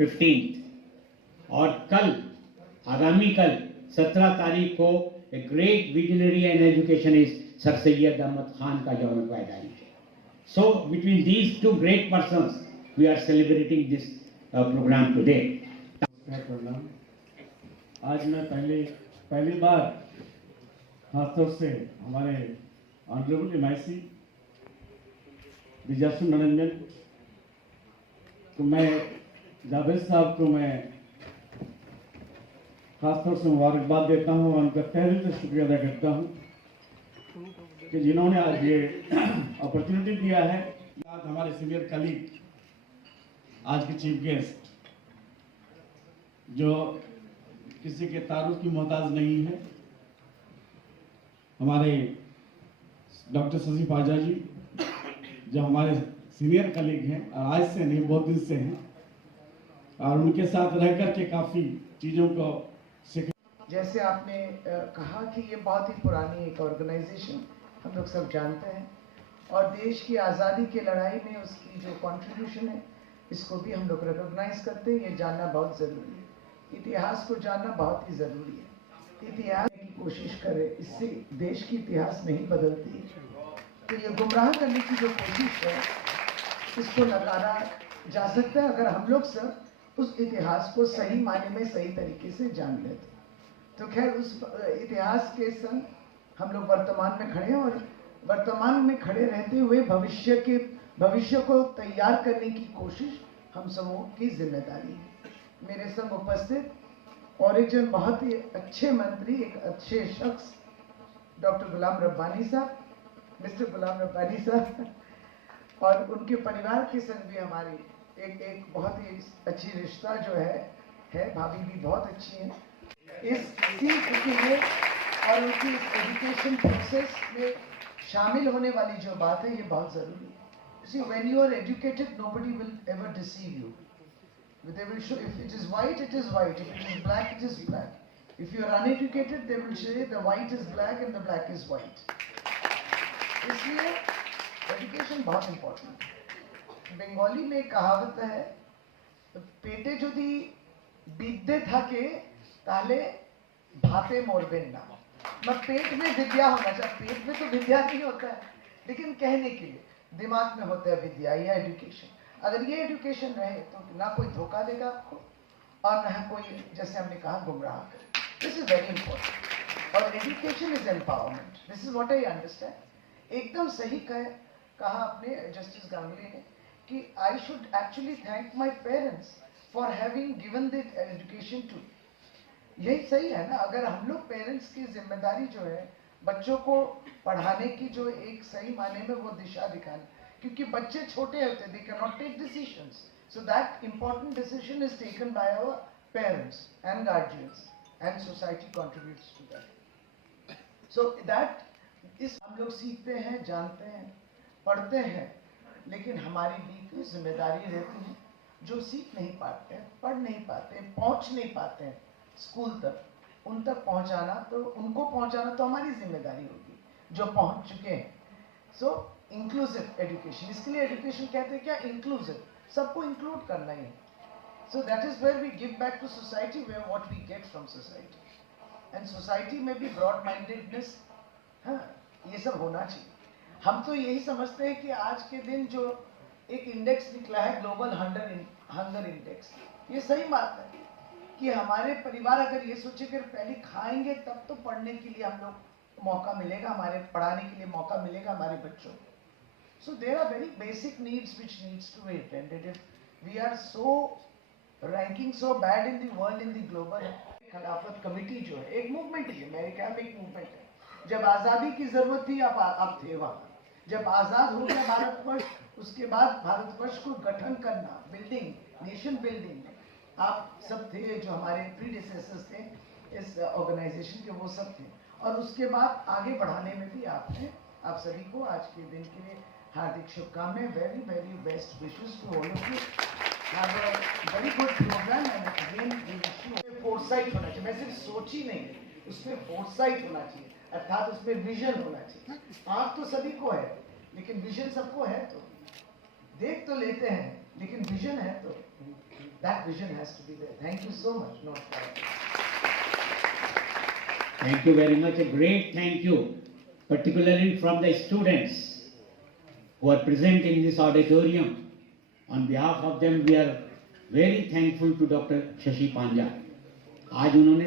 15 और कल आगामी कल 17 तारीख को a great visionary and educationist sir Syed Ahmad Khan का यौम पैदाइश है. So between these two great persons, we are celebrating this program today. आज मैं पहली बार खासतौर से हमारे ऑनरेबल एमआईसी डिजास्टर मैनेजमेंट तो मैं जावेद साहब को मैं खासतौर से मुबारकबाद देता हूँ और उनका तहे दिल से शुक्रिया अदा करता हूँ कि जिन्होंने आज ये अपॉर्चुनिटी दिया है. आज हमारे सीनियर कलीग आज के चीफ गेस्ट जो किसी के तारुफ की मोहताज नहीं है, हमारे डॉक्टर सजीफ आजा जी जो हमारे सीनियर कलीग हैं और आज से नहीं बहुत दिन से हैं और उनके साथ रह कर के काफ़ी चीज़ों को सीख. जैसे आपने कहा कि ये बहुत ही पुरानी एक ऑर्गेनाइजेशन हम लोग सब जानते हैं और देश की आज़ादी की लड़ाई में उसकी जो कंट्रीब्यूशन है इसको भी हम लोग रिकॉग्नाइज करते हैं. ये जानना बहुत ज़रूरी है, इतिहास को जानना बहुत ही ज़रूरी है. इतिहास की कोशिश करें, इससे देश की इतिहास नहीं बदलती. तो ये गुमराह करने की जो कोशिश है इसको नकारा जा सकता है अगर हम लोग सब उस इतिहास को सही मायने में सही तरीके से जान लेते. तो खैर उस इतिहास के संग हम लोग वर्तमान में खड़े हैं और वर्तमान में खड़े रहते हुए भविष्य को तैयार करने की कोशिश हम सबों की जिम्मेदारी है. मेरे संग उपस्थित और एक जन बहुत ही अच्छे मंत्री, एक अच्छे शख्स डॉक्टर गुलाम रब्बानी साहब, मिस्टर गुलाम रब्बानी साहब और उनके परिवार के संग भी हमारी एक बहुत ही अच्छी रिश्ता जो है भाभी भी बहुत अच्छी है. इस सीख के लिए और उनकी एजुकेशन प्रोसेस में शामिल होने वाली जो बात है ये बहुत ज़रूरी है. See, when you are educated, nobody will ever deceive you. They will show if it is white, it is white. If it is black, it is black. If you are uneducated, they will say the white is black and the black is white. इसलिए education बहुत important है. बंगाली में एक कहावत है, पेटे যদি বিদ্যে থাকে ताले भाते मोरबेन ना. मतलब पेट में विद्या होना चाहिए. पेट में तो विद्या नहीं होता है लेकिन कहने के लिए दिमाग में होता है विद्या या एजुकेशन. अगर ये एजुकेशन रहे तो ना कोई धोखा देगा आपको और ना कोई, जैसे हमने कहा, गुमराह करे. दिस इज वेरी इंपॉर्टेंट और education is empowerment. This is what I understand. एकदम सही कहा आपने जस्टिस गांगुली ने कि I should actually thank my parents for having given this education to. यही सही है ना. अगर हम लोग पेरेंट्स की जिम्मेदारी जो है बच्चों को पढ़ाने की जो एक सही मायने में वो दिशा दिखाना, क्योंकि बच्चे छोटे होते हैं, they can not take decisions. So that important decision is taken by our parents and guardians and society contributes to that. So that इस हम लोग सीखते हैं, जानते हैं, पढ़ते हैं, लेकिन हमारी भी जिम्मेदारी रहती है जो सीख नहीं पाते हैं, पढ़ नहीं पाते हैं, पहुँच नहीं पाते हैं स्कूल तक, उन तक पहुंचाना तो हमारी जिम्मेदारी होगी जो पहुंच चुके हैं. सो इंक्लूसिव एजुकेशन, इसके लिए एजुकेशन कहते हैं क्या, इंक्लूसिव, सबको इंक्लूड करना ही है. So that is where we give back to society where what we get from society. And society में भी ब्रॉड माइंडेडनेस, हाँ, ये सब होना चाहिए. हम तो यही समझते हैं कि आज के दिन जो एक इंडेक्स निकला है ग्लोबल हंगर इंडेक्स, ये सही बात है कि हमारे परिवार अगर ये सोचे कि पहले खाएंगे तब तो पढ़ने के लिए हम लोग मौका मिलेगा, हमारे पढ़ाने के लिए मौका मिलेगा हमारे बच्चों को. So there are very basic needs which needs to be attended. If we are so ranking so bad in the world in the global खिलाफत कमेटी जो है एक मूवमेंट है, अमेरिका में एक मूवमेंट है. जब आज़ादी की जरूरत थी आप थे वहाँ. जब आज़ाद हो गया भारतवर्ष, उसके बाद भारतवर्ष को गठन करना, बिल्डिंग, नेशन बिल्डिंग, आप सब थे जो हमारे प्रीडिसेसर्स थे इस ऑर्गेनाइजेशन के, वो सब थे. और उसके बाद आगे बढ़ाने में भी आपने, आप सभी को आज के दिन के लिए हार्दिक शुभकामनाएं. Very very best wishes to all of you. Have a very good programme and again we wish you. Foresight होना चाहिए. मैं सिर्फ सोच ही नहीं, उसमें फोरसाइट होना चाहिए, अर्थात उसमें विजन होना चाहिए. आँख तो सभी को है लेकिन विजन सबको है. तो देख तो लेते हैं लेकिन विजन है तो That vision has to be there. Thank you so much. No, Thank you very much. A great thank you, particularly from the students who are present in this auditorium. On behalf of them, we are very thankful to Dr. Shashi Panja. आज उन्होंने